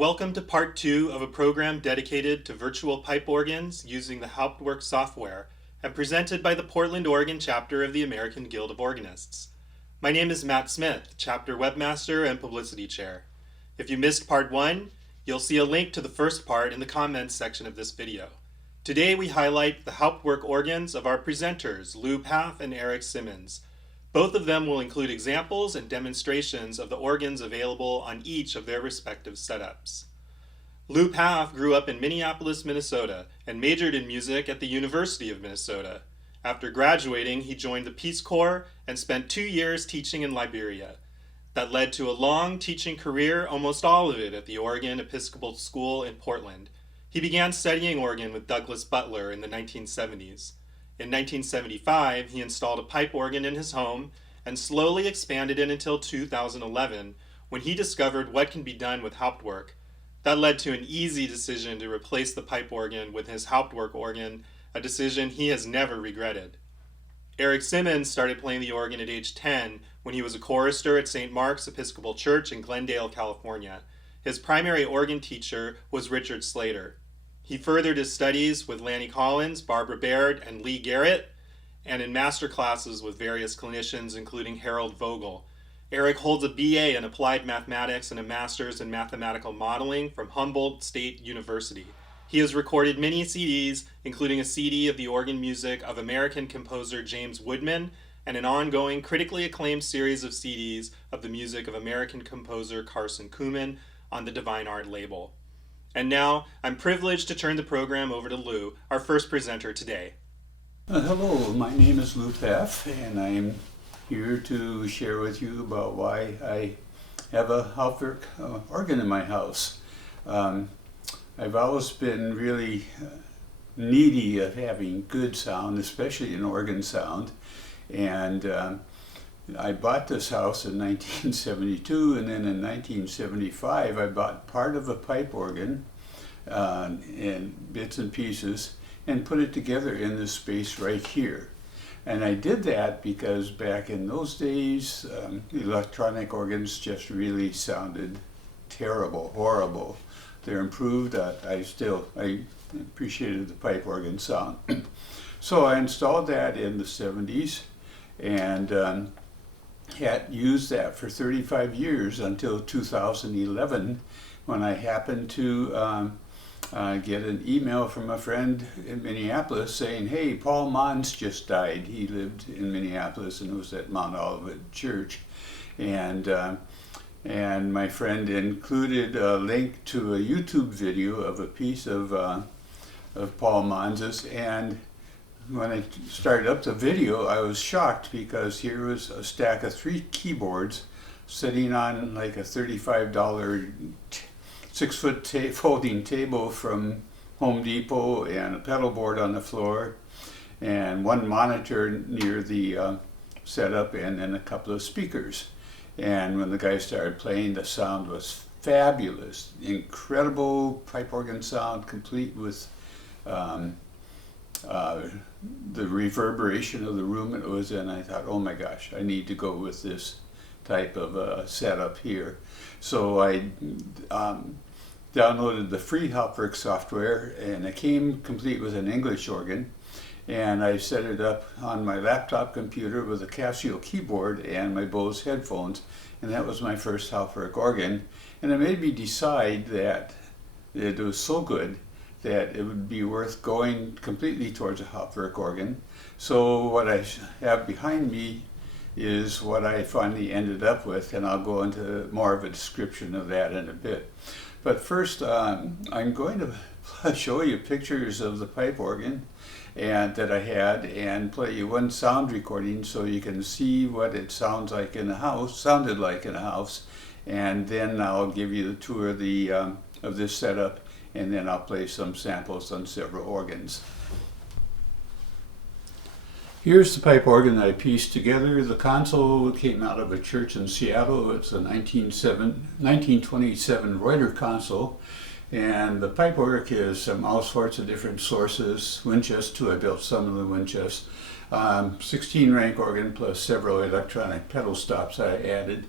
welcome to part 2 of a program dedicated to virtual pipe organs using the Hauptwerk software and presented by the Portland, Oregon chapter of the American Guild of Organists. My name is Matt Smith, chapter webmaster and publicity chair. If you missed part 1, you'll see a link to the first part in the comments section of this video. Today we highlight the Hauptwerk organs of our presenters, Paff and Erik Simmons. Both of them will include examples and demonstrations of the organs available on each of their respective setups. Paff grew up in Minneapolis, Minnesota, and majored in music at the University of Minnesota. After graduating, he joined the Peace Corps and spent 2 years teaching in Liberia. That led to a long teaching career, almost all of it at the Oregon Episcopal School in Portland. He began studying organ with Douglas Butler in the 1970s. In 1975, he installed a pipe organ in his home and slowly expanded it until 2011, when he discovered what can be done with Hauptwerk. That led to an easy decision to replace the pipe organ with his Hauptwerk organ, a decision he has never regretted. Erik Simmons started playing the organ at age 10 when he was a chorister at St. Mark's Episcopal Church in Glendale, California. His primary organ teacher was Richard Slater. He furthered his studies with Lanny Collins, Barbara Baird, and Lee Garrett, and in master classes with various clinicians, including Harold Vogel. Erik holds a BA in Applied Mathematics and a Master's in Mathematical Modeling from Humboldt State University. He has recorded many CDs, including a CD of the organ music of American composer James Woodman, and an ongoing critically acclaimed series of CDs of the music of American composer Carson Kuhlman on the Divine Art label. And now, I'm privileged to turn the program over to Lou, our first presenter today. Hello, my name is Paff, and I'm here to share with you about why I have a Hauptwerk organ in my house. I've always been really needy of having good sound, especially an organ sound, and I bought this house in 1972, and then in 1975 I bought part of a pipe organ in bits and pieces and put it together in this space right here. And I did that because back in those days electronic organs just really sounded terrible, horrible. They're improved. I appreciated the pipe organ sound. So I installed that in the 70s and had used that for 35 years until 2011, when I happened to get an email from a friend in Minneapolis saying, hey, Paul Mons just died. He lived in Minneapolis and was at Mount Olivet Church. And my friend included a link to a YouTube video of a piece of Paul Mons's, and when I started up the video, I was shocked because here was a stack of 3 keyboards sitting on like a $35 6-foot folding table from Home Depot, and a pedal board on the floor, and 1 monitor near the setup, and then a couple of speakers. And when the guy started playing, the sound was fabulous, incredible pipe organ sound, complete with the reverberation of the room it was in. I thought, oh my gosh, I need to go with this type of setup here. So I downloaded the free Hauptwerk software, and it came complete with an English organ. And I set it up on my laptop computer with a Casio keyboard and my Bose headphones, and that was my first Hauptwerk organ. And it made me decide that it was so good that it would be worth going completely towards a Hauptwerk organ. So what I have behind me is what I finally ended up with, and I'll go into more of a description of that in a bit. But first, I'm going to show you pictures of the pipe organ that I had, and play you 1 sound recording so you can see what it sounded like in a house, and then I'll give you the tour of this setup, and then I'll play some samples on several organs. Here's the pipe organ I pieced together. The console came out of a church in Seattle. It's a 1927 Reuter console. And the pipework is from all sorts of different sources. Winchester too, I built some of the Winchester. 16 rank organ plus several electronic pedal stops I added.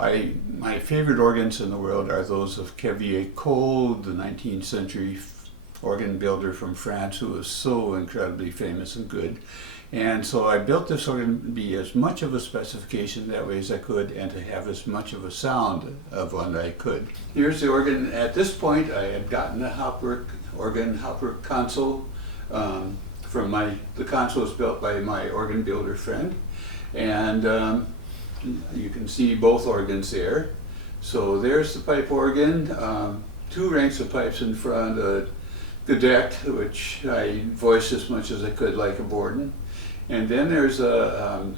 My favorite organs in the world are those of Cavaille-Coll, the 19th century organ builder from France, who was so incredibly famous and good. And so I built this organ to be as much of a specification that way as I could, and to have as much of a sound of one I could. Here's the organ. At this point, I had gotten a Hauptwerk console the console was built by my organ builder friend, and you can see both organs there. So there's the pipe organ, 2 ranks of pipes in front, the deck, which I voiced as much as I could like a Borden. And then there's a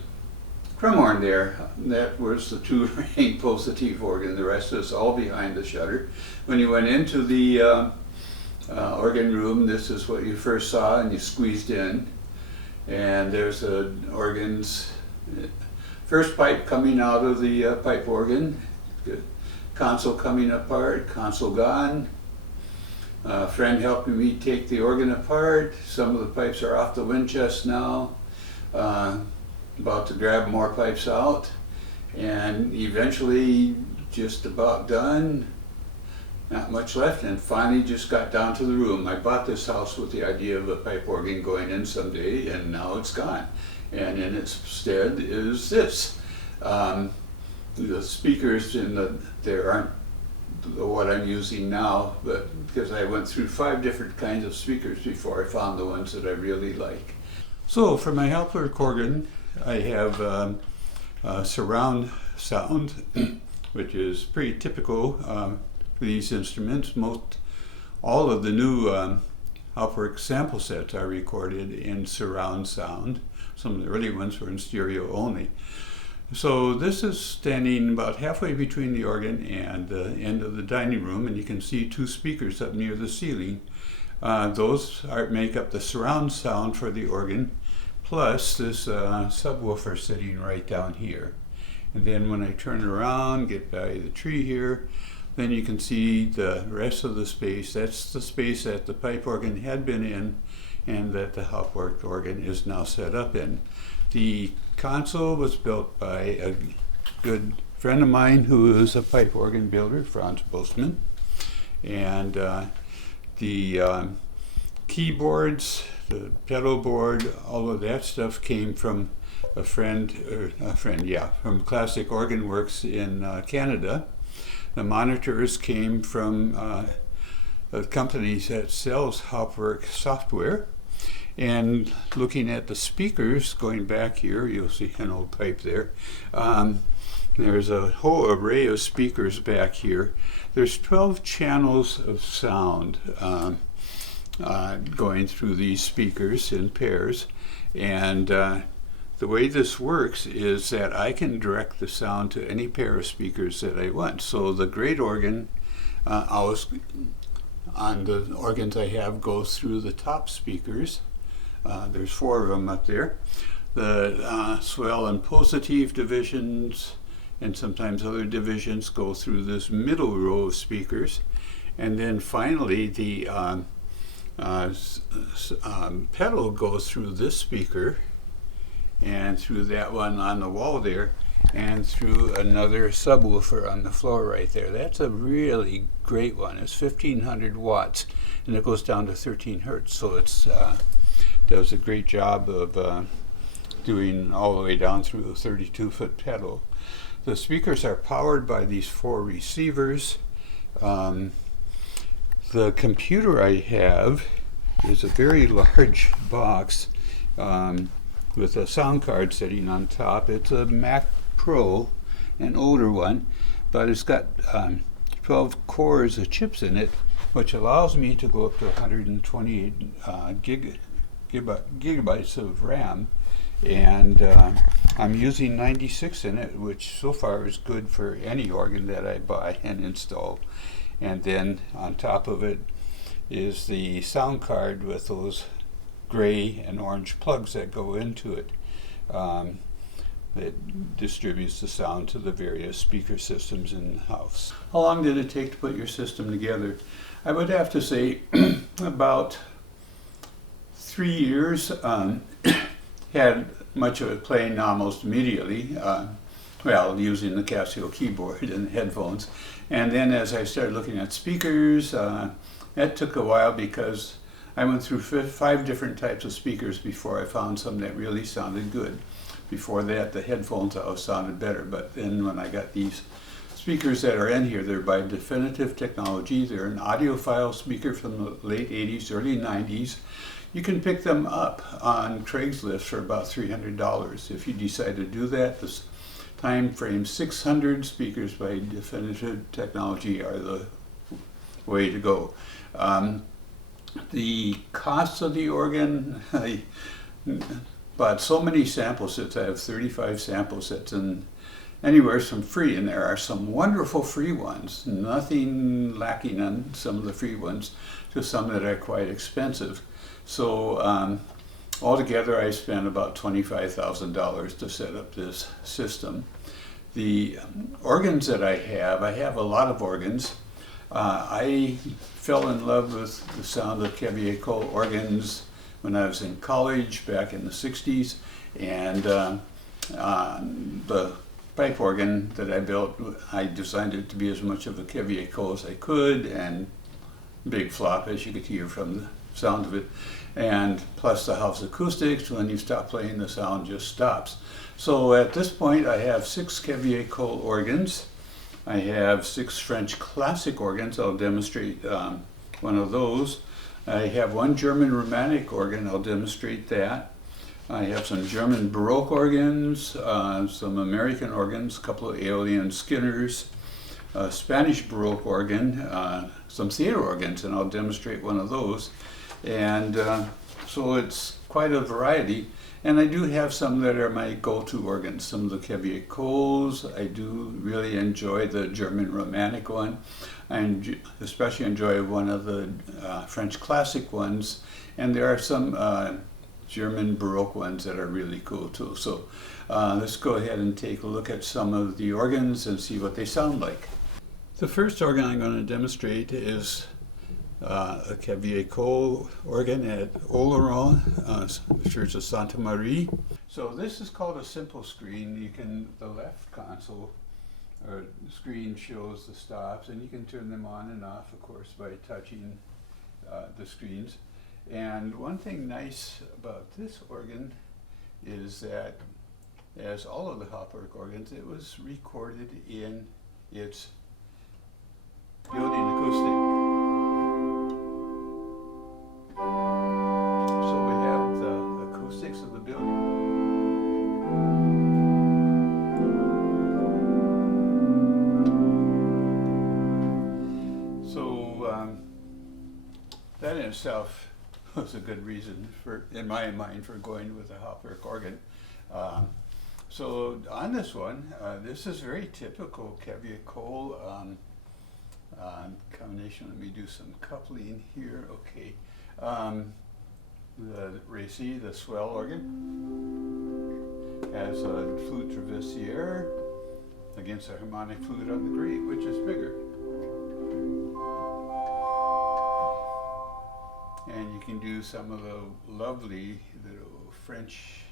crumhorn there. That was the 2-ring positive organ. The rest is all behind the shutter. When you went into the organ room, this is what you first saw, and you squeezed in. And there's the organ's first pipe coming out of the pipe organ. Good. Console coming apart, console gone. A friend helping me take the organ apart. Some of the pipes are off the wind chest now. About to grab more pipes out, and eventually just about done. Not much left, and finally just got down to the room. I bought this house with the idea of a pipe organ going in someday, and now it's gone. And in its stead is this. The speakers there aren't what I'm using now, but because I went through 5 different kinds of speakers before I found the ones that I really like. So for my Hauptwerk organ, I have surround sound, which is pretty typical for these instruments. All of the new Hauptwerk sample sets are recorded in surround sound. Some of the early ones were in stereo only. So this is standing about halfway between the organ and the end of the dining room, and you can see 2 speakers up near the ceiling. Those make up the surround sound for the organ, plus this subwoofer sitting right down here. And then when I turn around, get by the tree here, then you can see the rest of the space. That's the space that the pipe organ had been in, and that the Hauptwerk organ is now set up in. The console was built by a good friend of mine who is a pipe organ builder, Franz Bosman. And the keyboards, the pedal board, all of that stuff came from from Classic Organ Works in Canada. The monitors came from a company that sells Hauptwerk software. And looking at the speakers, going back here, you'll see an old pipe there. There's a whole array of speakers back here. There's 12 channels of sound going through these speakers in pairs. And the way this works is that I can direct the sound to any pair of speakers that I want. So the great organ, on the organs I have, goes through the top speakers. There's 4 of them up there. The swell and positive divisions, and sometimes other divisions, go through this middle row of speakers. And then finally the pedal goes through this speaker, and through that one on the wall there, and through another subwoofer on the floor right there. That's a really great one. It's 1500 watts, and it goes down to 13 hertz. So it's does a great job of doing all the way down through the 32-foot pedal. The speakers are powered by these 4 receivers. The computer I have is a very large box with a sound card sitting on top. It's a Mac Pro, an older one, but it's got 12 cores of chips in it, which allows me to go up to 128 gigabytes of RAM, and I'm using 96 in it, which so far is good for any organ that I buy and install. And then on top of it is the sound card with those gray and orange plugs that go into it. That distributes the sound to the various speaker systems in the house. How long did it take to put your system together? I would have to say about 3 years. Had much of it playing almost immediately. well, using the Casio keyboard and headphones. And then as I started looking at speakers, that took a while because I went through 5 different types of speakers before I found some that really sounded good. Before that, the headphones always sounded better, but then when I got these speakers that are in here, they're by Definitive Technology. They're an audiophile speaker from the late 80s, early 90s. You can pick them up on Craigslist for about $300. If you decide to do that, this time frame 600 speakers by Definitive Technology are the way to go. The cost of the organ, I bought so many sample sets. I have 35 sample sets, and anywhere from free, and there are some wonderful free ones, nothing lacking on some of the free ones, to some that are quite expensive. So altogether I spent about $25,000 to set up this system. The organs that I have a lot of organs. I fell in love with the sound of Cavaille-Coll organs when I was in college back in the 60s, and the pipe organ that I built, I designed it to be as much of a Cavaille-Coll as I could, and big flop, as you could hear from the sound of it, and plus the house acoustics. When you stop playing, the sound just stops. So at this point I have 6 Cavaille-Coll organs. I have 6 French classic organs. I'll demonstrate one of those. I have 1 German romantic organ. I'll demonstrate that. I have some German Baroque organs, some American organs, a couple of Aeolian Skinners, a Spanish Baroque organ, some theater organs, and I'll demonstrate one of those. And so it's quite a variety. And I do have some that are my go-to organs. Some of the Cavaille-Colls. I do really enjoy the German romantic one. I especially enjoy one of the French classic ones. And there are some German Baroque ones that are really cool too. So let's go ahead and take a look at some of the organs and see what they sound like. The first organ I'm going to demonstrate is a Cavaille-Coll organ at Oregon, the Church of Santa Marie. So this is called a simple screen. The left console or screen shows the stops, and you can turn them on and off, of course, by touching the screens. And one thing nice about this organ is that, as all of the Hauptwerk organs, it was recorded in its building acoustic. So we have the acoustics of the building. So that in itself was a good reason, in my mind, for going with a Hauptwerk organ. So on this one, this is very typical Cavaille-Coll combination. Let me do some coupling here. Okay. The Récy, the swell organ, has a flute traversière against a harmonic flute on the grate, which is bigger. And you can do some of the lovely little French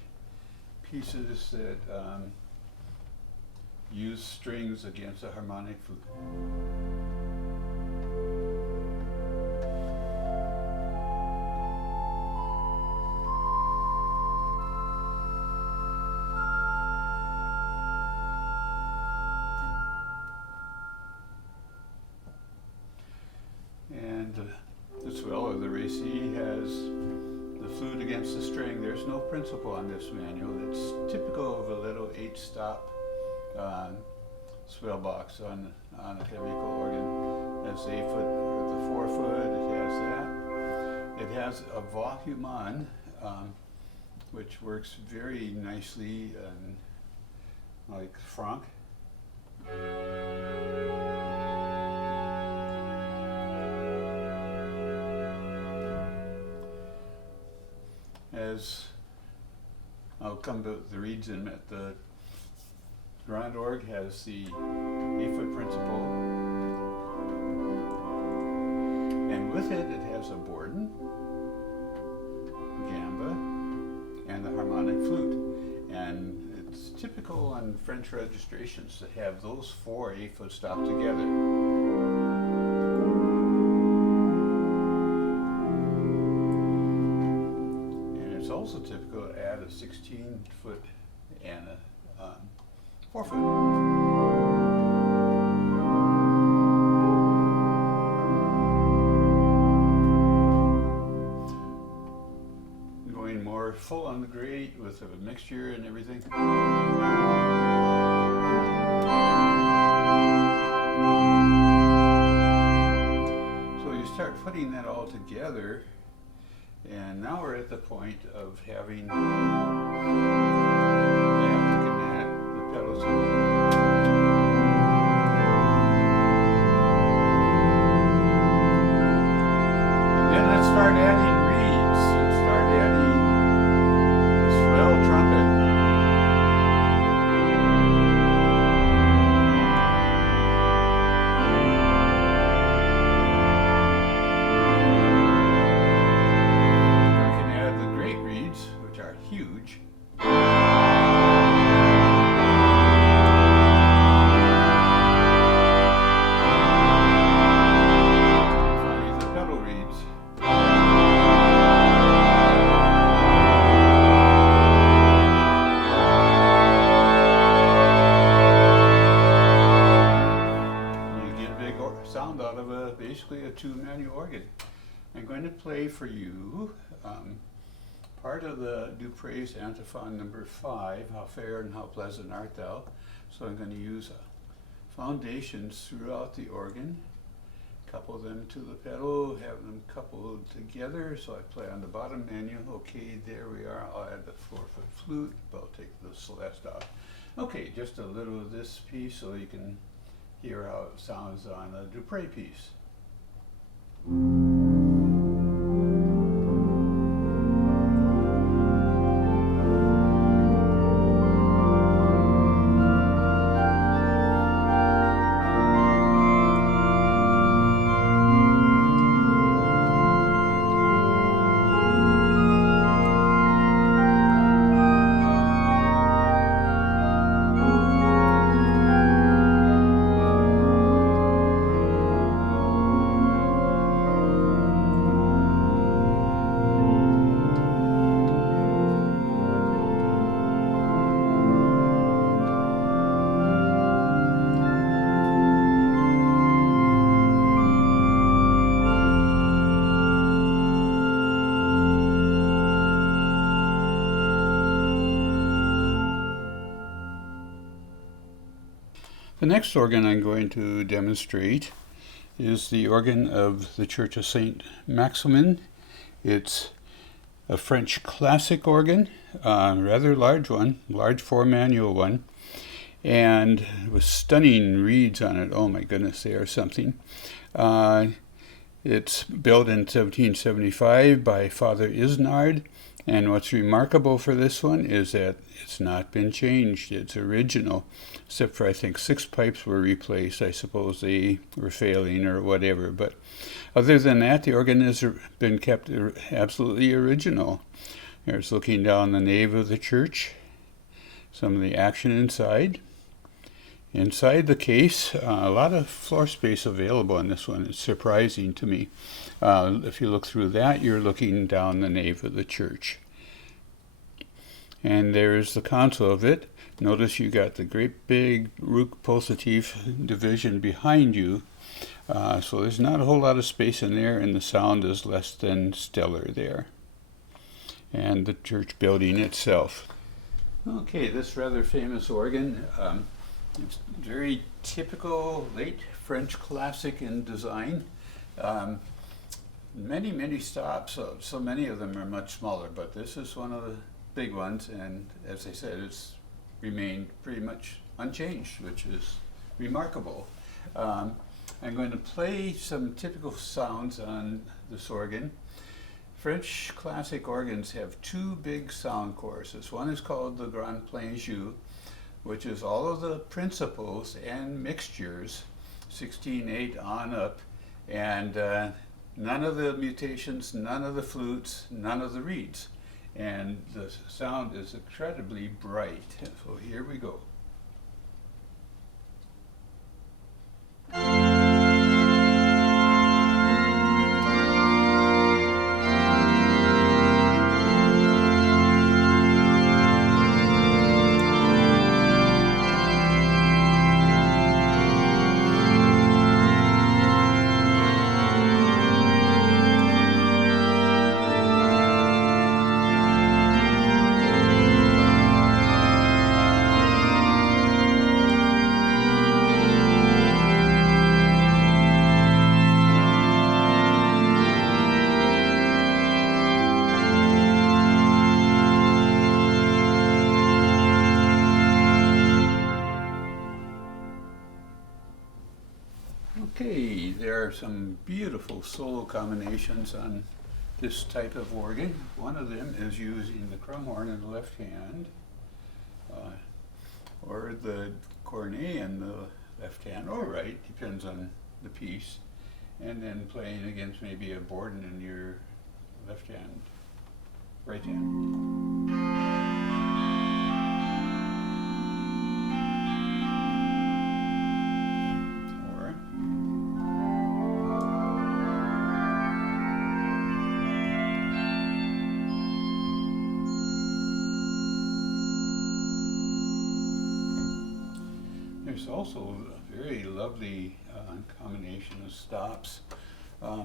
pieces that use strings against a harmonic flute. And the swell, or the Récy, has the flute against the string. There's no principle on this manual. It's typical of a little 8-stop swell box on a Cavaille-Coll organ. That's the 8-foot or the 4-foot. It has that. It has a volume on, which works very nicely, like Franck. As I'll come to the reeds in a minute, the Grand Org has the 8-foot principle, and with it, it has a Borden, gamba, and the harmonic flute. And It's typical on French registrations to have those 4 A-foot stop together. And it's also typical to add a 16-foot and a 4-foot. Full on the grade with a mixture and everything. So you start putting that all together, and now we're at the point of having, looking at the pedals. And then let's start adding reeds. Let's start adding trumpet. I can add the great reeds, which are huge. Finally, the pedal reeds. Sound out of basically a 2-manual organ. I'm going to play for you part of the Dupre's antiphon number 5, How Fair and How Pleasant Art Thou. So I'm going to use foundations throughout the organ, couple them to the pedal, have them coupled together. So I play on the bottom menu. Okay, there we are. I'll add the 4-foot flute, but I'll take the celeste off. Okay, just a little of this piece so you can hear how it sounds on a Dupre piece. The next organ I'm going to demonstrate is the organ of the Church of Saint Maximin. It's a French classic organ, rather large one, large 4-manual one, and with stunning reeds on it. Oh my goodness, they are something. It's built in 1775 by Father Isnard, and what's remarkable for this one is that it's not been changed. It's original, except for I think 6 pipes were replaced. I suppose they were failing or whatever. But other than that, the organ has been kept absolutely original. There's looking down the nave of the church, some of the action inside. Inside the case, a lot of floor space available on this one. It's surprising to me. If you look through that, you're looking down the nave of the church. And there's the console of it. Notice you got the great big root pulsative division behind you. So there's not a whole lot of space in there, and the sound is less than stellar there. And the church building itself. Okay, this rather famous organ. It's very typical late French classic in design. Many stops, so many of them are much smaller, but this is one of the big ones, and as I said, it's remained pretty much unchanged, which is remarkable. I'm going to play some typical sounds on this organ. French classic organs have 2 big sound choruses. One is called the Grand Plein Jeu, which is all of the principals and mixtures, 16/8 on up, and none of the mutations, none of the flutes, none of the reeds. and the sound is incredibly bright. So here we go. Okay, there are some beautiful solo combinations on this type of organ. One of them is using the crumhorn in the left hand, or the cornet in the left hand, or right, depends on the piece, and then playing against maybe a Borden in your left hand, right hand. There's also a very lovely combination of stops.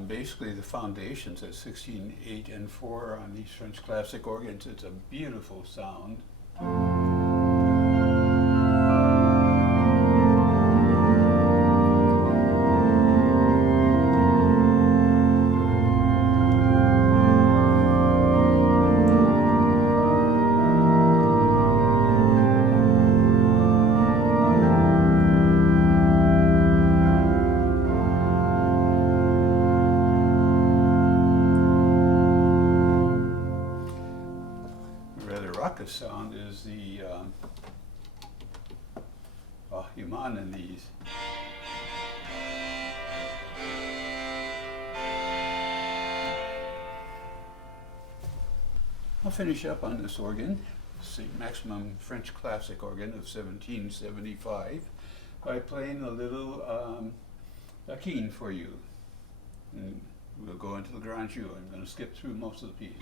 Basically the foundations at 16, 8, and 4 on these French classic organs. It's a beautiful sound. Raucous sound is the Human in these. I'll finish up on this organ, St. Maximum French classic organ of 1775, by playing a little Laquine for you. And we'll go into the Grand Jeu. I'm going to skip through most of the piece.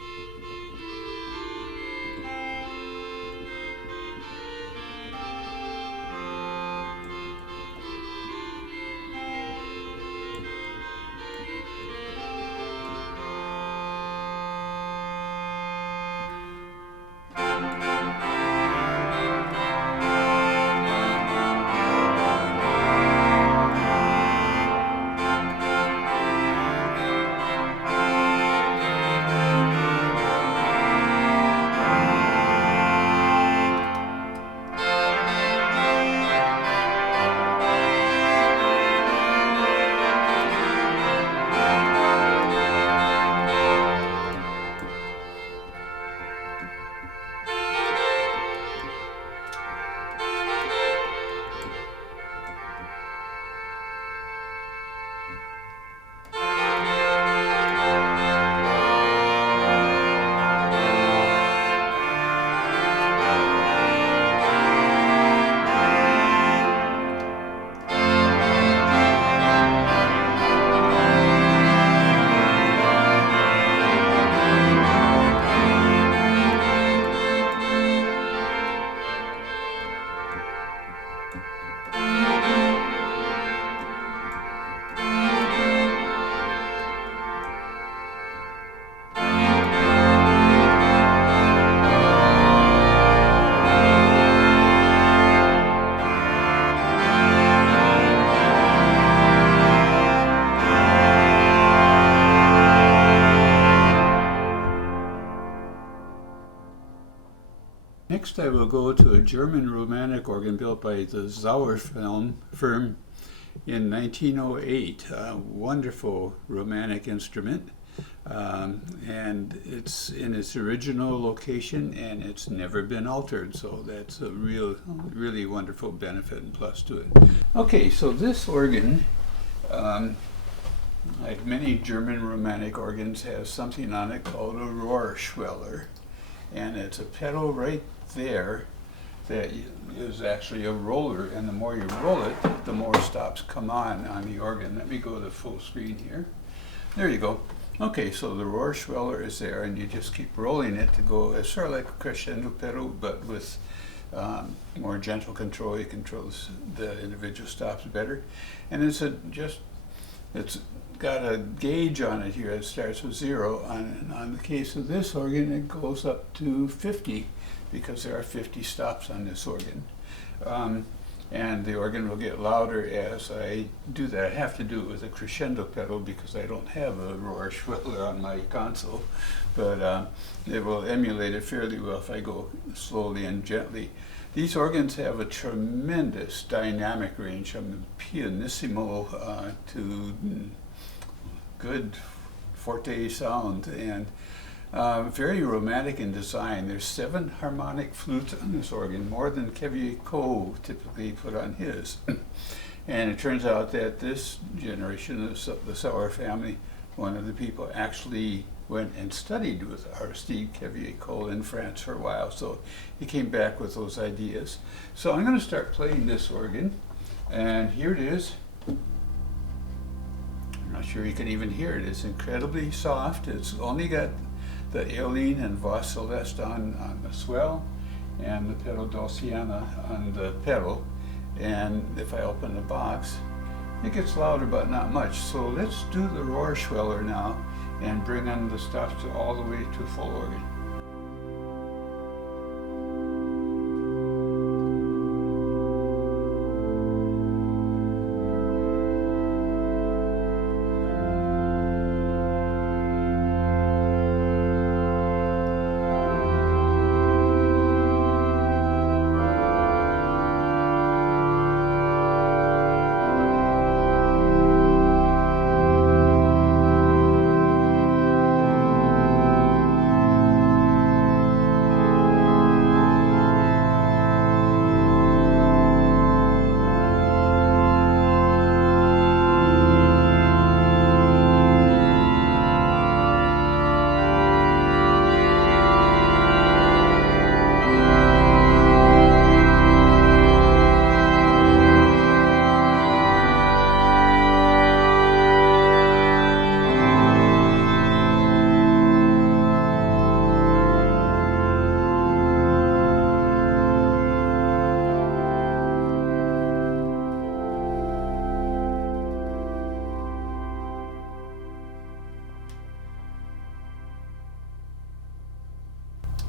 Next I will go to a German romantic organ built by the Sauer firm in 1908. A wonderful romantic instrument, and it's in its original location and it's never been altered, so that's a really wonderful benefit and plus to it. Okay, so this organ, like many German romantic organs, has something on it called a Rohrschweller. and it's a pedal right there that is actually a roller, and the more you roll it, the more stops come on the organ. Let me go to full screen here. There you go. Okay, so the Rohrschweller is there, and you just keep rolling it to go. It's sort of like a crescendo pedal, but with more gentle control. You control the individual stops better, and it's got a gauge on it here. It starts with 0. On the case of this organ, it goes up to 50 because there are 50 stops on this organ. And the organ will get louder as I do that. I have to do it with a crescendo pedal because I don't have a Rohrschweller on my console, but it will emulate it fairly well if I go slowly and gently. These organs have a tremendous dynamic range from pianissimo to good forte sound, and very romantic in design. There's 7 harmonic flutes on this organ, more than Cavaille-Coll typically put on his. And it turns out that this generation of the Sauer family, one of the people actually went and studied with Aristide Cavaille-Coll in France for a while, so he came back with those ideas. So I'm going to start playing this organ, and here it is. I'm not sure you can even hear it. It's incredibly soft. It's only got the Aeolian and Voix Celeste on the swell, and the pedal Dulciana on the pedal. And if I open the box, it gets louder, but not much. So let's do the Rohrschweller now and bring on the stops to all the way to full organ.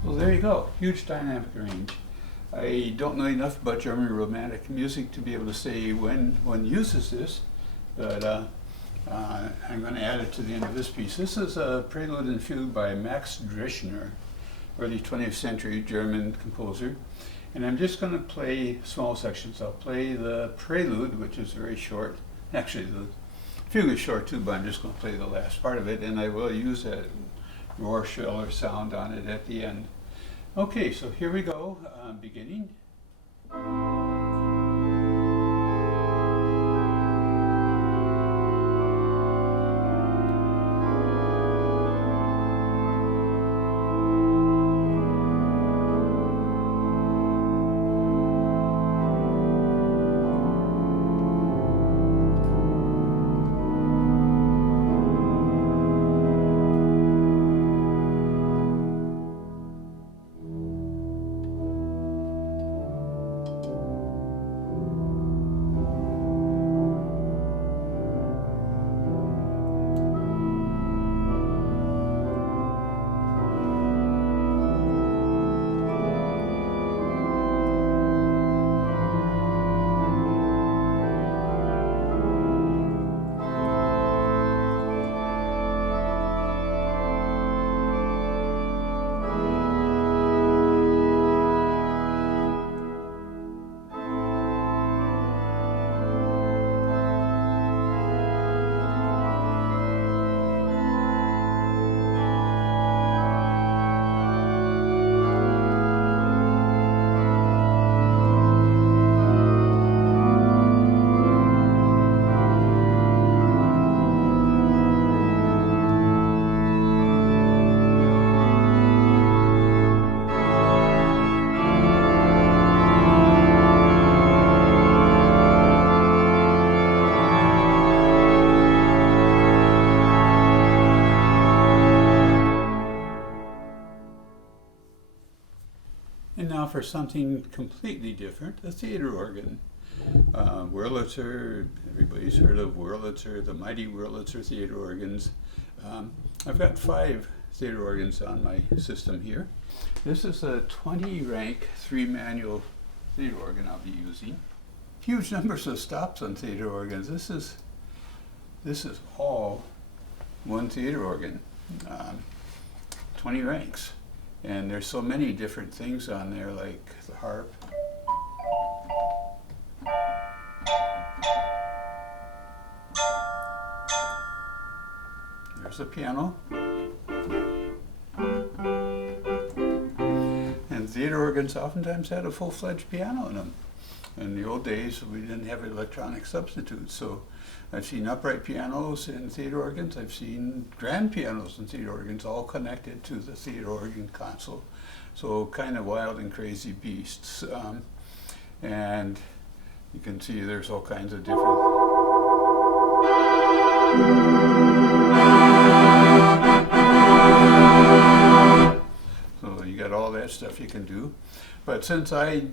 Well, there you go, huge dynamic range. I don't know enough about German Romantic music to be able to say when one uses this, but I'm going to add it to the end of this piece. This is a prelude and fugue by Max Dreschner, early 20th century German composer. And I'm just going to play small sections. I'll play the prelude, which is very short. Actually, the fugue is short too, but I'm just going to play the last part of it, and I will use that Rohrschweller sound on it at the end. Okay, so here we go, beginning. offer something completely different, a theater organ. Wurlitzer, everybody's heard of Wurlitzer, the mighty Wurlitzer theater organs. I've got 5 theater organs on my system here. This is a 20-rank 3-manual theater organ I'll be using. Huge numbers of stops on theater organs. This is all one theater organ, 20 ranks. And there's so many different things on there, like the harp. There's a piano. And theater organs oftentimes had a full-fledged piano in them. In the old days, we didn't have electronic substitutes, so I've seen upright pianos in theater organs. I've seen grand pianos in theater organs, all connected to the theater organ console. So kind of wild and crazy beasts. And you can see there's all kinds of different... So you got all that stuff you can do. But since I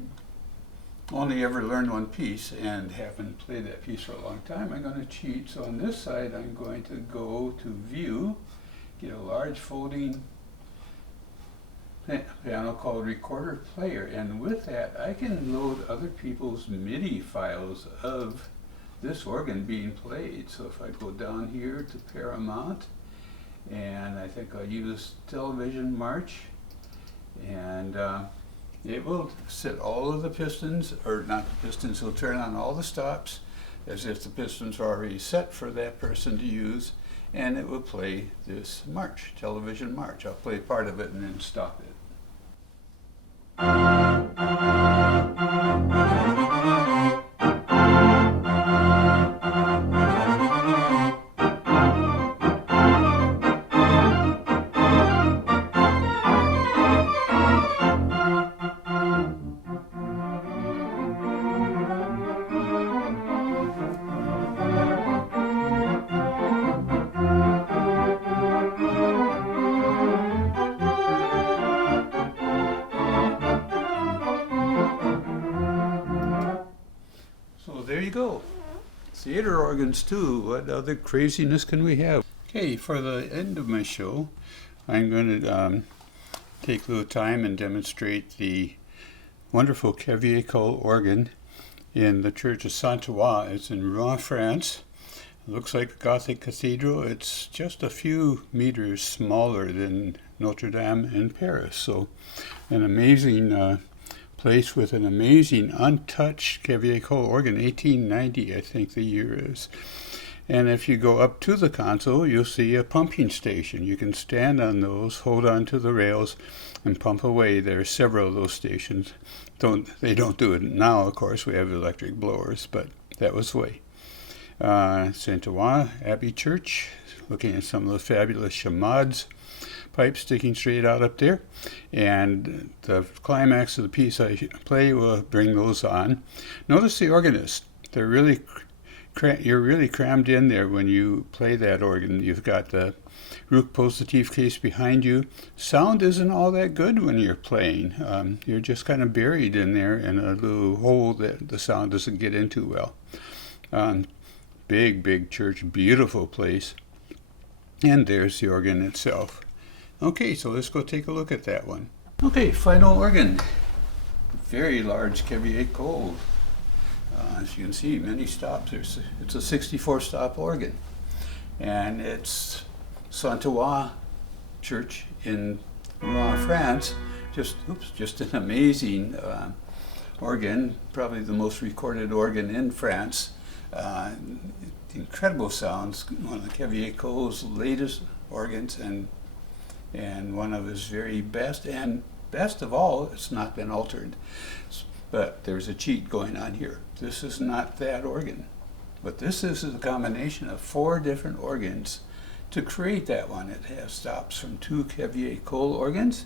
only ever learned one piece and haven't played that piece for a long time, I'm going to cheat. So on this side, I'm going to go to View, get a large folding piano called Recorder Player, and with that, I can load other people's MIDI files of this organ being played. So if I go down here to Paramount, and I think I'll use Television March, and it will set all of the pistons, or not the pistons, it'll turn on all the stops as if the pistons are already set for that person to use, and it will play this march, Television March. I'll play part of it and then stop it. There you go. Theater organs too. What other craziness can we have? Okay, for the end of my show, I'm going to take a little time and demonstrate the wonderful Cavaille-Coll organ in the church of Saint-Omer. It's in Rouen, France. It looks like a Gothic cathedral. It's just a few meters smaller than Notre Dame in Paris. So an amazing place with an amazing untouched Cavaille-Coll organ, 1890 I think the year is. And if you go up to the console, you'll see a pumping station. You can stand on those, hold on to the rails, and pump away. There are several of those stations. They don't do it now, of course. We have electric blowers, but that was the way. Saint-Omer Abbey Church, looking at some of the fabulous chamades pipes sticking straight out up there, and the climax of the piece I play will bring those on. Notice the organist. They're really you're really crammed in there when you play that organ. You've got the Rook positive case behind you. Sound isn't all that good when you're playing. You're just kind of buried in there in a little hole that the sound doesn't get into well. Big church, beautiful place. And there's the organ itself. Okay, so let's go take a look at that one. Okay, final organ. Very large Cavaille-Coll. As you can see, many stops. It's a 64-stop organ. And it's Saint-Omer Church in Rouen, France. Just an amazing organ, probably the most recorded organ in France. Incredible sounds, one of the Cavaille-Coll's latest organs, and one of his very best, and best of all, it's not been altered. But there's a cheat going on here. This is not that organ. What this is a combination of 4 different organs to create that one. It has stops from 2 Cavaille-Coll organs.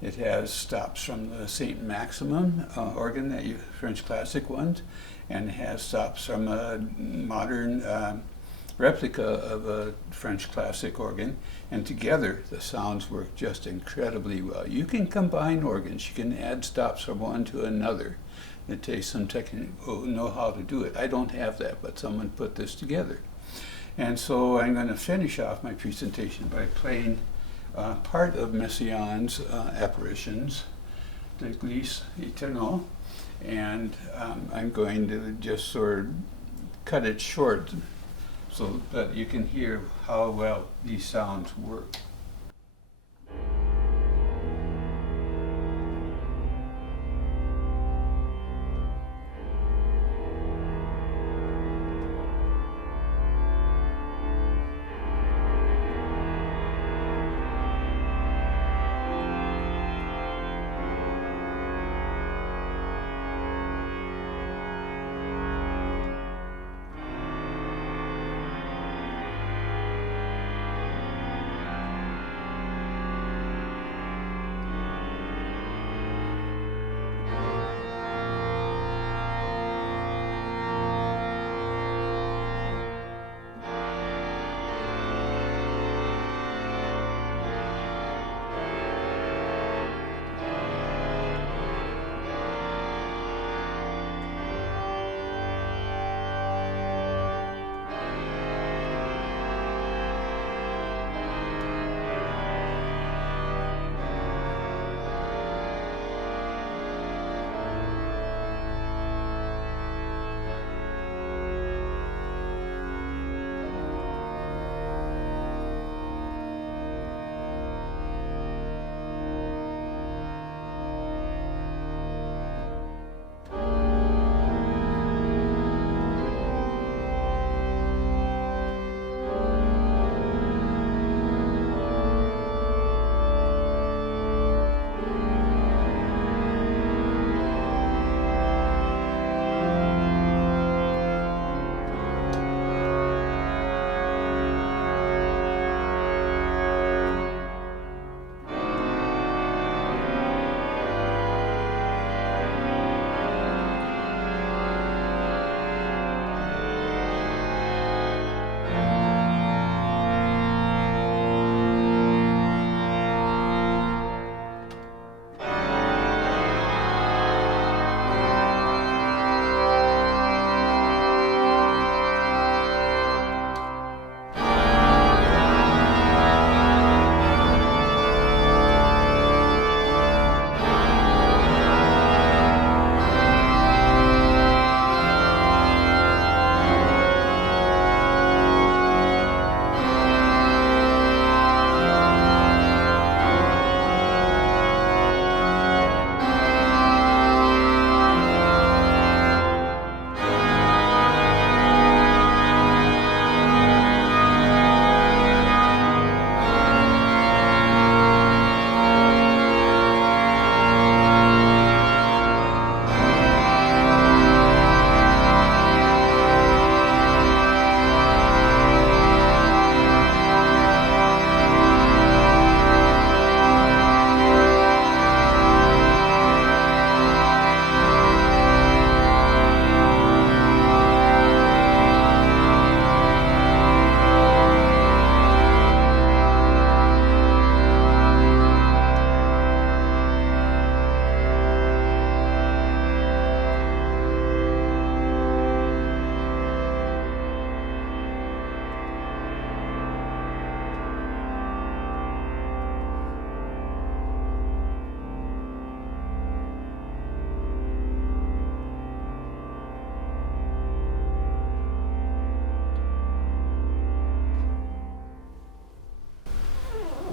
It has stops from the St. Maximum organ, French classic ones, and it has stops from a modern replica of a French classic organ, and together the sounds work just incredibly well. You can combine organs, you can add stops from one to another. It takes some technical know-how to do it. I don't have that, but someone put this together. And so I'm going to finish off my presentation by playing part of Messiaen's apparitions, L'Église Éternelle, and I'm going to just sort of cut it short so that you can hear how well these sounds work.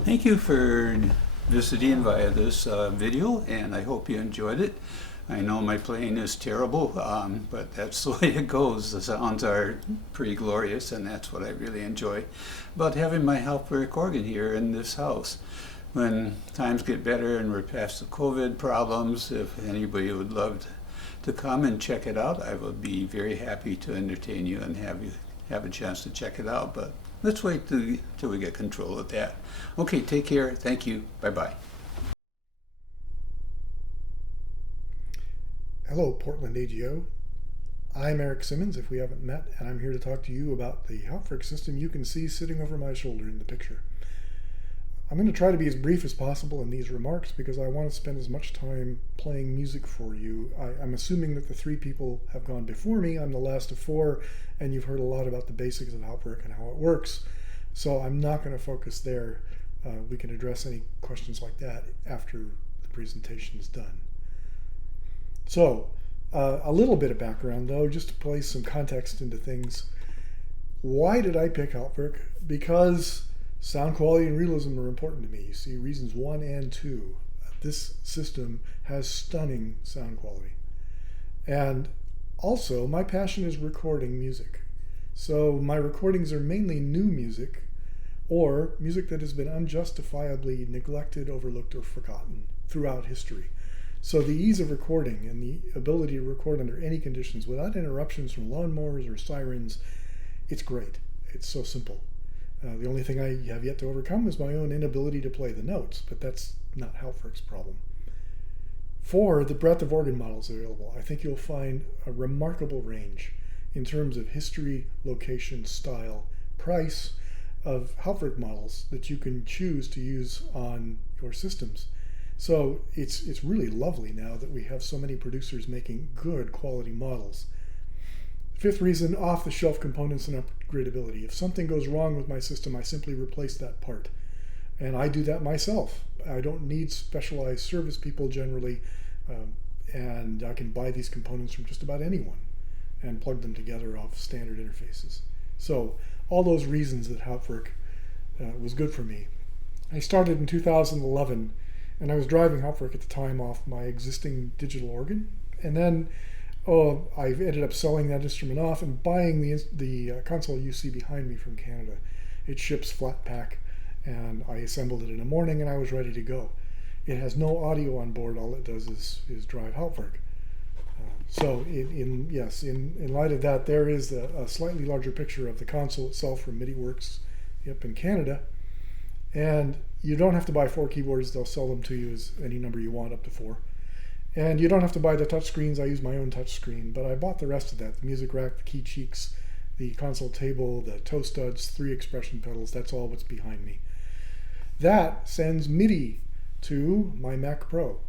Thank you for visiting via this video, and I hope you enjoyed it. I know my playing is terrible, but that's the way it goes. The sounds are pretty glorious, and that's what I really enjoy about having my Hauptwerk organ here in this house. When times get better and we're past the COVID problems, if anybody would love to come and check it out, I would be very happy to entertain you and have you have a chance to check it out. But let's wait till we get control of that. Okay, take care. Thank you. Bye-bye. Hello, Portland AGO. I'm Erik Simmons, if we haven't met, and I'm here to talk to you about the Hauptwerk system you can see sitting over my shoulder in the picture. I'm going to try to be as brief as possible in these remarks because I want to spend as much time playing music for you. I'm assuming that the three people have gone before me. I'm the last of four, and you've heard a lot about the basics of Hauptwerk and how it works. So I'm not going to focus there. We can address any questions like that after the presentation is done. So, a little bit of background though, just to place some context into things. Why did I pick Hauptwerk? Because sound quality and realism are important to me. You see, reasons 1 and 2. This system has stunning sound quality. And also, my passion is recording music. So my recordings are mainly new music or music that has been unjustifiably neglected, overlooked, or forgotten throughout history. So the ease of recording and the ability to record under any conditions without interruptions from lawnmowers or sirens, it's great. It's so simple. The only thing I have yet to overcome is my own inability to play the notes, but that's not Hauptwerk's problem. For the breadth of organ models available, I think you'll find a remarkable range in terms of history, location, style, price of Hauptwerk models that you can choose to use on your systems. So it's really lovely now that we have so many producers making good quality models. Fifth reason, off-the-shelf components and upgradability. If something goes wrong with my system, I simply replace that part. And I do that myself. I don't need specialized service people generally, and I can buy these components from just about anyone and plug them together off standard interfaces. So all those reasons that Hauptwerk was good for me. I started in 2011, and I was driving Hauptwerk at the time off my existing digital organ, and then I ended up selling that instrument off and buying the console you see behind me from Canada. It ships flat pack, and I assembled it in the morning, and I was ready to go. It has no audio on board. All it does is drive Hauptwerk. So in light of that, there is a slightly larger picture of the console itself from MIDIWorks up in Canada. And you don't have to buy 4 keyboards. They'll sell them to you as any number you want, up to 4. And you don't have to buy the touch screens. I use my own touch screen, but I bought the rest of that. The music rack, the key cheeks, the console table, the toe studs, 3 expression pedals. That's all what's behind me. That sends MIDI to my Mac Pro.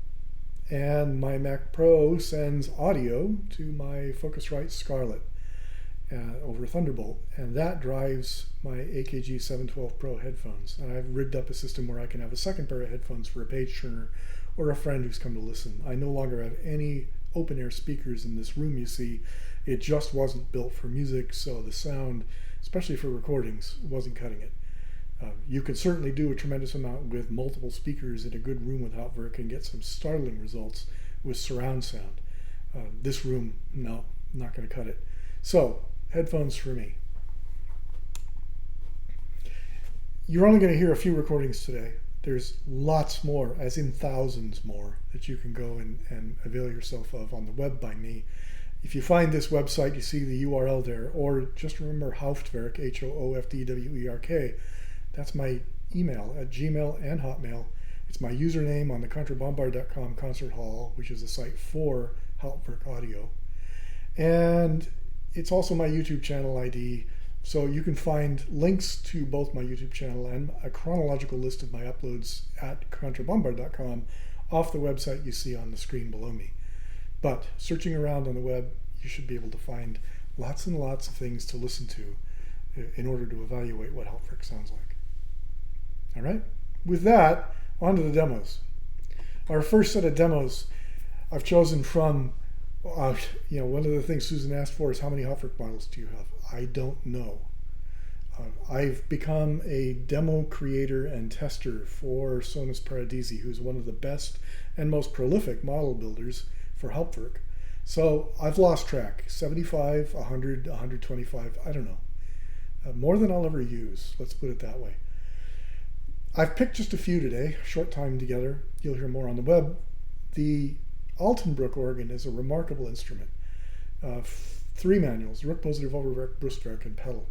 And my Mac Pro sends audio to my Focusrite Scarlett over Thunderbolt, and that drives my AKG 712 Pro headphones. And I've rigged up a system where I can have a second pair of headphones for a page turner or a friend who's come to listen. I no longer have any open-air speakers in this room you see. It just wasn't built for music, so the sound, especially for recordings, wasn't cutting it. You can certainly do a tremendous amount with multiple speakers in a good room with Hauptwerk and get some startling results with surround sound. This room, no, not going to cut it. So, headphones for me. You're only going to hear a few recordings today. There's lots more, as in thousands more, that you can go and avail yourself of on the web by me. If you find this website, you see the URL there, or just remember Hauptwerk, Hoftwerk. That's my email at Gmail and Hotmail. It's my username on the contrabombard.com concert hall, which is a site for Hauptwerk audio. And it's also my YouTube channel ID, so you can find links to both my YouTube channel and a chronological list of my uploads at contrabombard.com off the website you see on the screen below me. But searching around on the web, you should be able to find lots and lots of things to listen to in order to evaluate what Hauptwerk sounds like. All right, with that, on to the demos. Our first set of demos I've chosen from, one of the things Susan asked for is how many Hauptwerk models do you have? I don't know. I've become a demo creator and tester for Sonus Paradisi, who's one of the best and most prolific model builders for Hauptwerk. So I've lost track, 75, 100, 125, I don't know. More than I'll ever use, let's put it that way. I've picked just a few today, short time together. You'll hear more on the web. The Altenburg organ is a remarkable instrument. 3 manuals, Rückpositiv, Overwerk, Brustwerk, and pedal.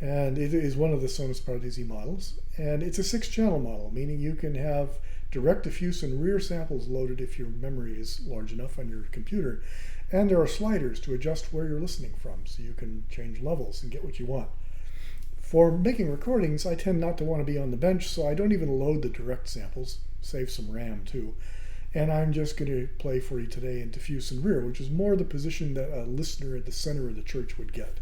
And it is one of the Sonus Paradisi models. And it's a 6-channel model, meaning you can have direct diffuse and rear samples loaded if your memory is large enough on your computer. And there are sliders to adjust where you're listening from, so you can change levels and get what you want. For making recordings, I tend not to want to be on the bench, so I don't even load the direct samples, save some RAM too. And I'm just going to play for you today in diffuse and rear, which is more the position that a listener at the center of the church would get.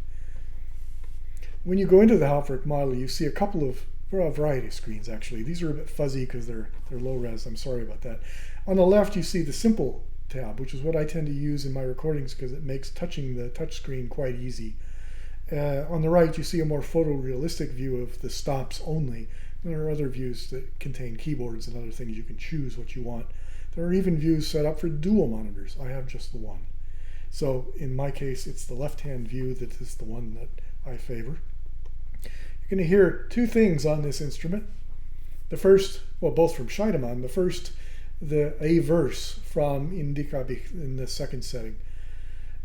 When you go into the Hauptwerk model, you see a variety of screens actually. These are a bit fuzzy because they're low res, I'm sorry about that. On the left you see the simple tab, which is what I tend to use in my recordings because it makes touching the touch screen quite easy. On the right you see a more photorealistic view of the stops only. There are other views that contain keyboards and other things. You can choose what you want. There are even views set up for dual monitors. I have just the one. So in my case, it's the left-hand view that is the one that I favor. You're going to hear two things on this instrument. The first, well, both from Scheidemann. The first, a verse from Indica in the second setting.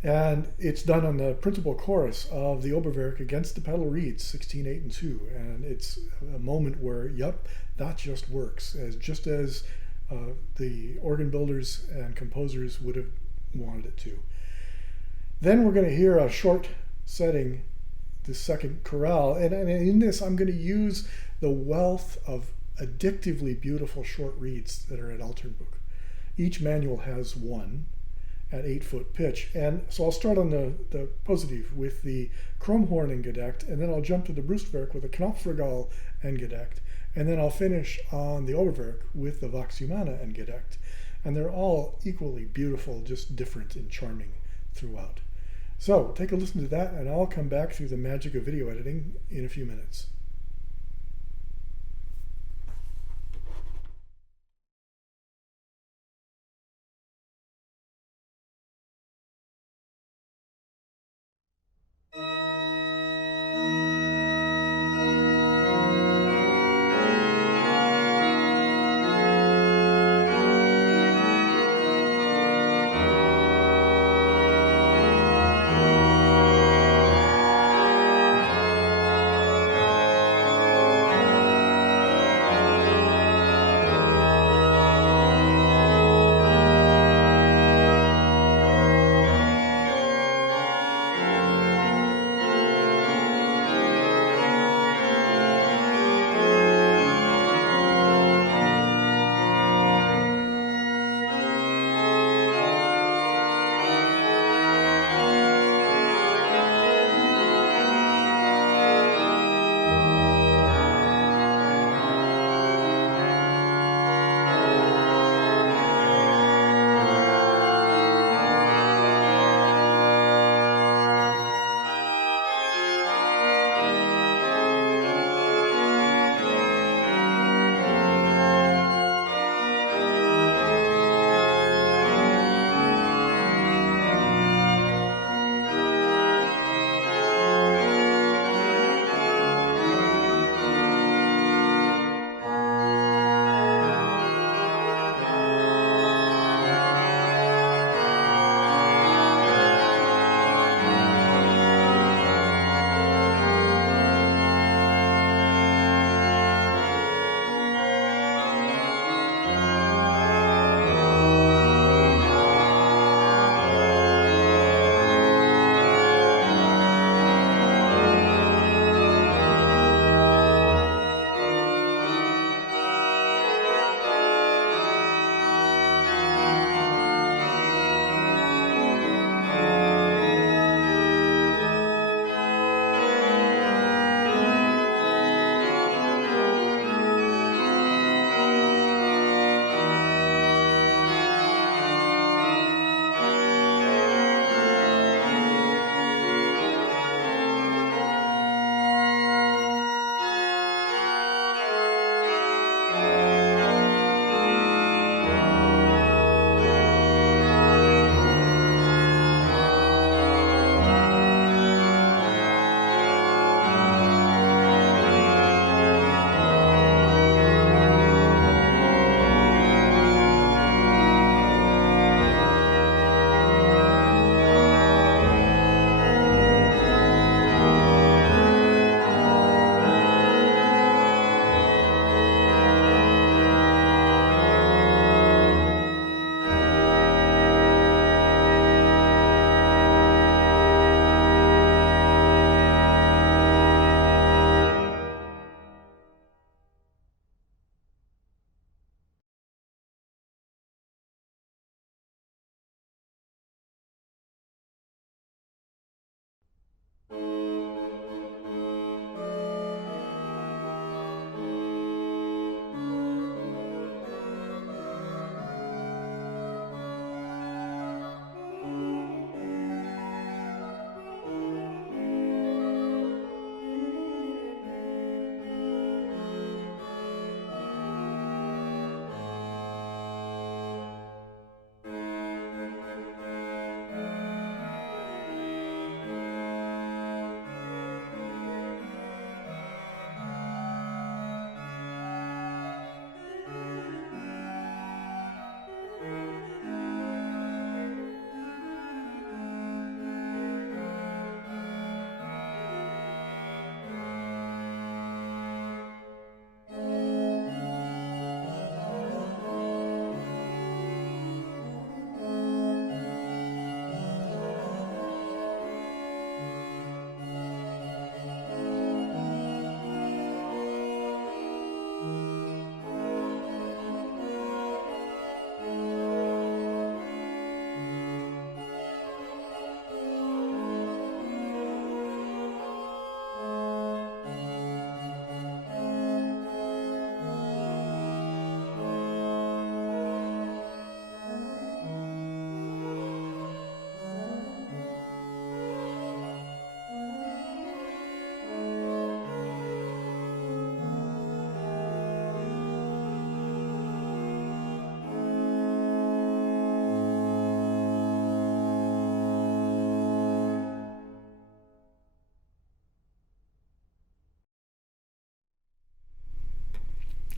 And it's done on the principal chorus of the Oberwerk against the pedal reeds, 16, 8, and 2. And it's a moment where, yep, that just works, just as the organ builders and composers would have wanted it to. Then we're going to hear a short setting, the second chorale, and in this I'm going to use the wealth of addictively beautiful short reeds that are at Altenburg. Each manual has one at 8-foot pitch, and so I'll start on the positive with the Krummhorn Engedeckt, and then I'll jump to the Brustwerk with the Knopfregal Engedeckt, and then I'll finish on the Oberwerk with the Wachshumana Engedeckt. And they're all equally beautiful, just different and charming throughout. So take a listen to that, and I'll come back through the magic of video editing in a few minutes.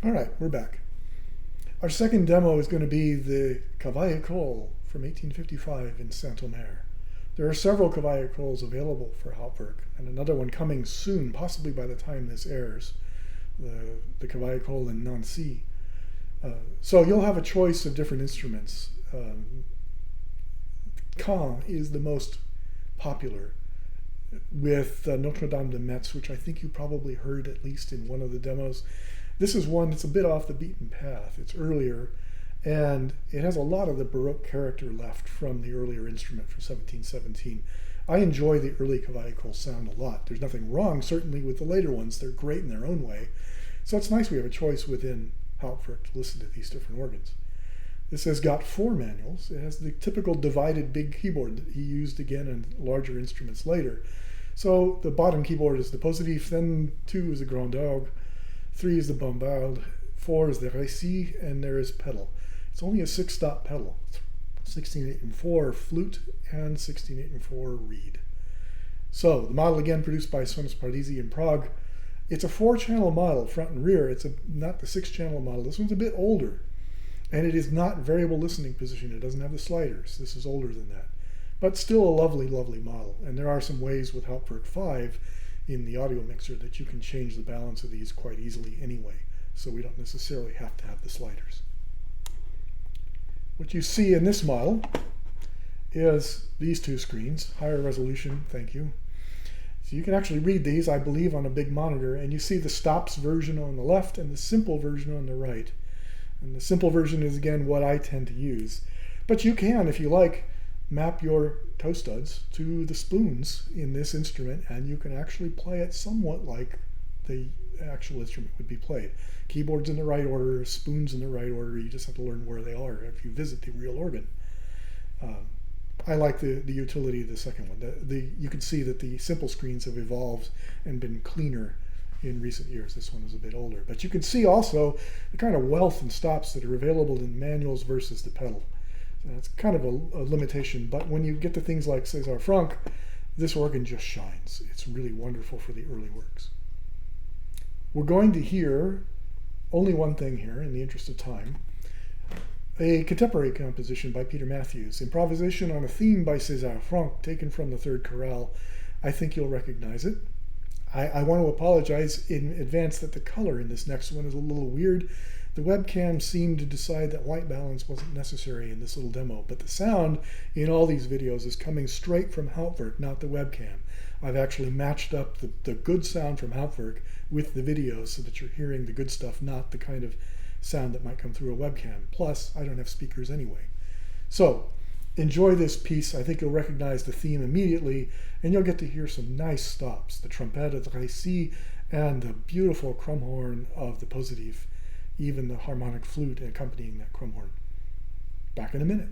All right, we're back. Our second demo is going to be the Cavaille-Coll from 1855 in Saint-Omer. There are several Cavaille-Colls available for Hauptwerk, and another one coming soon, possibly by the time this airs, the Cavaille-Coll in Nancy. So you'll have a choice of different instruments. Caen is the most popular, with Notre Dame de Metz, which I think you probably heard at least in one of the demos. This is one that's a bit off the beaten path. It's earlier, and it has a lot of the Baroque character left from the earlier instrument from 1717. I enjoy the early Cavaille-Coll sound a lot. There's nothing wrong, certainly, with the later ones. They're great in their own way. So it's nice we have a choice within Hauptwerk to listen to these different organs. This has got 4 manuals. It has the typical divided big keyboard that he used again in larger instruments later. So the bottom keyboard is the positif, then 2 is the grand orgue, 3 is the bombarde, 4 is the récit, and there is pedal. It's only a 6-stop pedal, 16/8 flute and 16/8 reed. So the model again produced by Sonos Pardisi in Prague. It's a 4-channel model, front and rear. It's not the 6-channel model. This one's a bit older, and it is not variable listening position. It doesn't have the sliders. This is older than that, but still a lovely, lovely model. And there are some ways with Hauptwerk 5 in the audio mixer that you can change the balance of these quite easily anyway, so we don't necessarily have to have the sliders. What you see in this model is these 2 screens, higher resolution, thank you. So you can actually read these, I believe, on a big monitor, and you see the stops version on the left and the simple version on the right. And the simple version is, again, what I tend to use. But you can, if you like, map your toe studs to the spoons in this instrument, and you can actually play it somewhat like the actual instrument would be played. Keyboards in the right order, spoons in the right order. You just have to learn where they are if you visit the real organ. I like the utility of the second one. You can see that the simple screens have evolved and been cleaner in recent years. This one is a bit older. But you can see also the kind of wealth and stops that are available in manuals versus the pedal. So that's kind of a limitation, but when you get to things like César Franck, this organ just shines. It's really wonderful for the early works. We're going to hear only one thing here in the interest of time. A contemporary composition by Peter Mathis, improvisation on a theme by César Franck, taken from the third chorale. I think you'll recognize it. I want to apologize in advance that the color in this next one is a little weird. The webcam seemed to decide that white balance wasn't necessary in this little demo, but the sound in all these videos is coming straight from Hauptwerk, not the webcam. I've actually matched up the good sound from Hauptwerk with the video so that you're hearing the good stuff, not the kind of sound that might come through a webcam. Plus, I don't have speakers anyway. So, enjoy this piece. I think you'll recognize the theme immediately, and you'll get to hear some nice stops. The trompette of the récit and the beautiful crumhorn of the positif, even the harmonic flute accompanying that crumhorn. Back in a minute.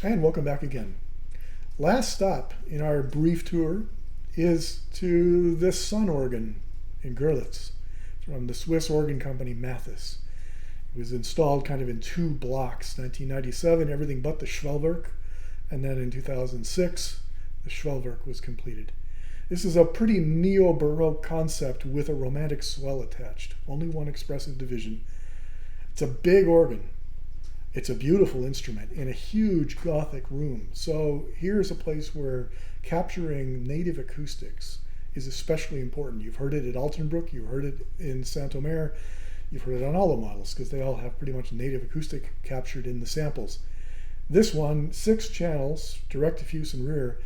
And welcome back again. Last stop in our brief tour is to this Sun organ in Görlitz from the Swiss organ company Mathis. It was installed kind of in two blocks, 1997, everything but the Schwellwerk, and then in 2006, the Schwellwerk was completed. This is a pretty neo-Baroque concept with a romantic swell attached, only one expressive division. It's a big organ. It's a beautiful instrument in a huge Gothic room. So here's a place where capturing native acoustics is especially important. You've heard it at Altenburg, you've heard it in Saint-Omer, you've heard it on all the models because they all have pretty much native acoustic captured in the samples. This one, 6 channels, direct diffuse and rear,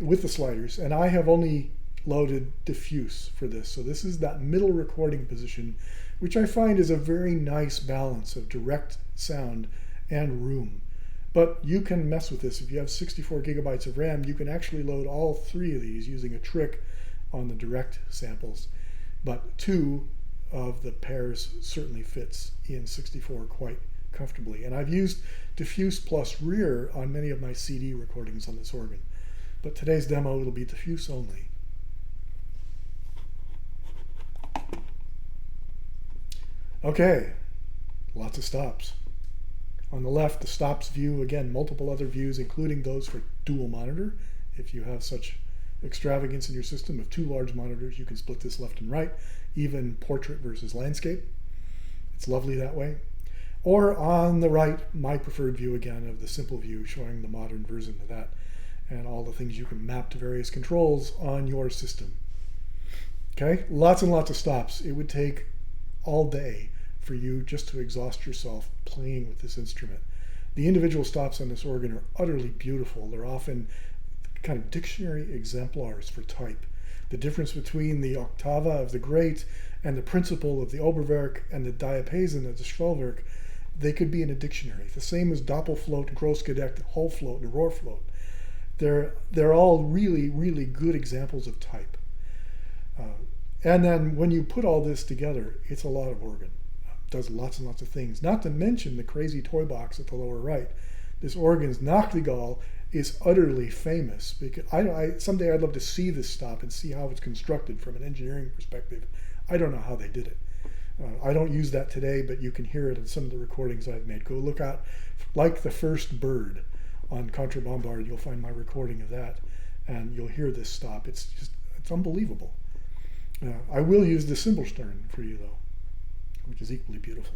with the sliders, and I have only loaded diffuse for this. So this is that middle recording position, which I find is a very nice balance of direct sound and room. But you can mess with this. If you have 64 gigabytes of RAM, you can actually load all 3 of these using a trick on the direct samples. But 2 of the pairs certainly fits in 64 quite comfortably. And I've used diffuse plus rear on many of my CD recordings on this organ. But today's demo, it'll be diffuse only. Okay, lots of stops. On the left, the stops view, again, multiple other views, including those for dual monitor. If you have such extravagance in your system of 2 large monitors, you can split this left and right, even portrait versus landscape. It's lovely that way. Or on the right, my preferred view again of the simple view, showing the modern version of that and all the things you can map to various controls on your system. Okay, lots and lots of stops. It would take all day for you just to exhaust yourself playing with this instrument. The individual stops on this organ are utterly beautiful. They're often kind of dictionary exemplars for type. The difference between the octava of the great and the principal of the Oberwerk and the diapason of the Schwellwerk, they could be in a dictionary. The same as Doppelfloat, Großgedeckt, Hohlfloat, and Rohrfloat. They're all really, really good examples of type. And then when you put all this together, it's a lot of organ. It does lots and lots of things. Not to mention the crazy toy box at the lower right. This organ's Nachtigall is utterly famous. Because someday I'd love to see this stop and see how it's constructed from an engineering perspective. I don't know how they did it. I don't use that today, but you can hear it in some of the recordings I've made. Go look out, like the first bird on Contrabombard, you'll find my recording of that, and you'll hear this stop. It's unbelievable. I will use the Cymbelstern for you, though, which is equally beautiful.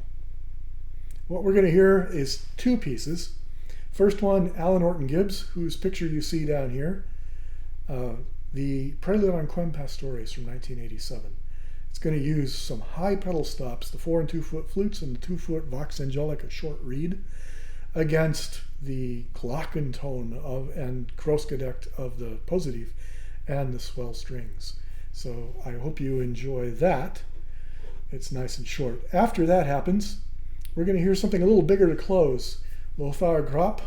What we're going to hear is 2 pieces. First one, Alan Orton Gibbs, whose picture you see down here, the Prelude on Quem Pastores from 1987. It's going to use some high pedal stops, the 4 and 2 foot flutes and the 2 foot Vox Angelica short reed, against the Glockentone and Großgedeckt of the Positive and the swell strings. So I hope you enjoy that. It's nice and short. After that happens, we're going to hear something a little bigger to close. Lothar Gropp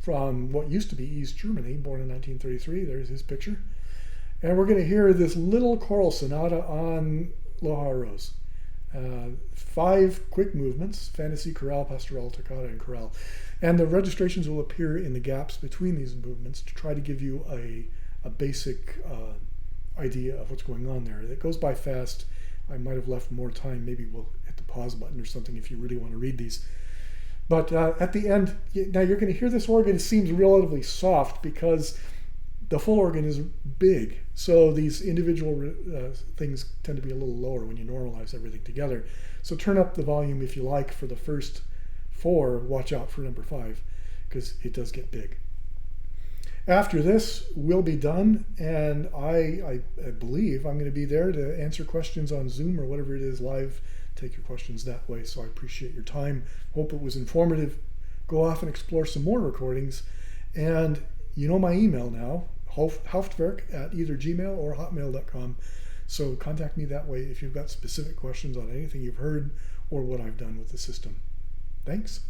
from what used to be East Germany, born in 1933. There's his picture. And we're going to hear this little choral sonata on Lohar Rose. 5 quick movements, fantasy, chorale, pastoral, toccata, and chorale. And the registrations will appear in the gaps between these movements to try to give you a basic idea of what's going on there. It goes by fast. I might have left more time. Maybe we'll hit the pause button or something if you really want to read these. But at the end, now you're going to hear this organ. It seems relatively soft because the full organ is big. So these individual things tend to be a little lower when you normalize everything together. So turn up the volume if you like for the first 4. Watch out for number 5 because it does get big. After this, we'll be done, and I believe I'm going to be there to answer questions on Zoom or whatever it is live. Take your questions that way, so I appreciate your time. Hope it was informative. Go off and explore some more recordings. And you know my email now, Hauptwerk at either Gmail or hotmail.com. So contact me that way if you've got specific questions on anything you've heard or what I've done with the system. Thanks.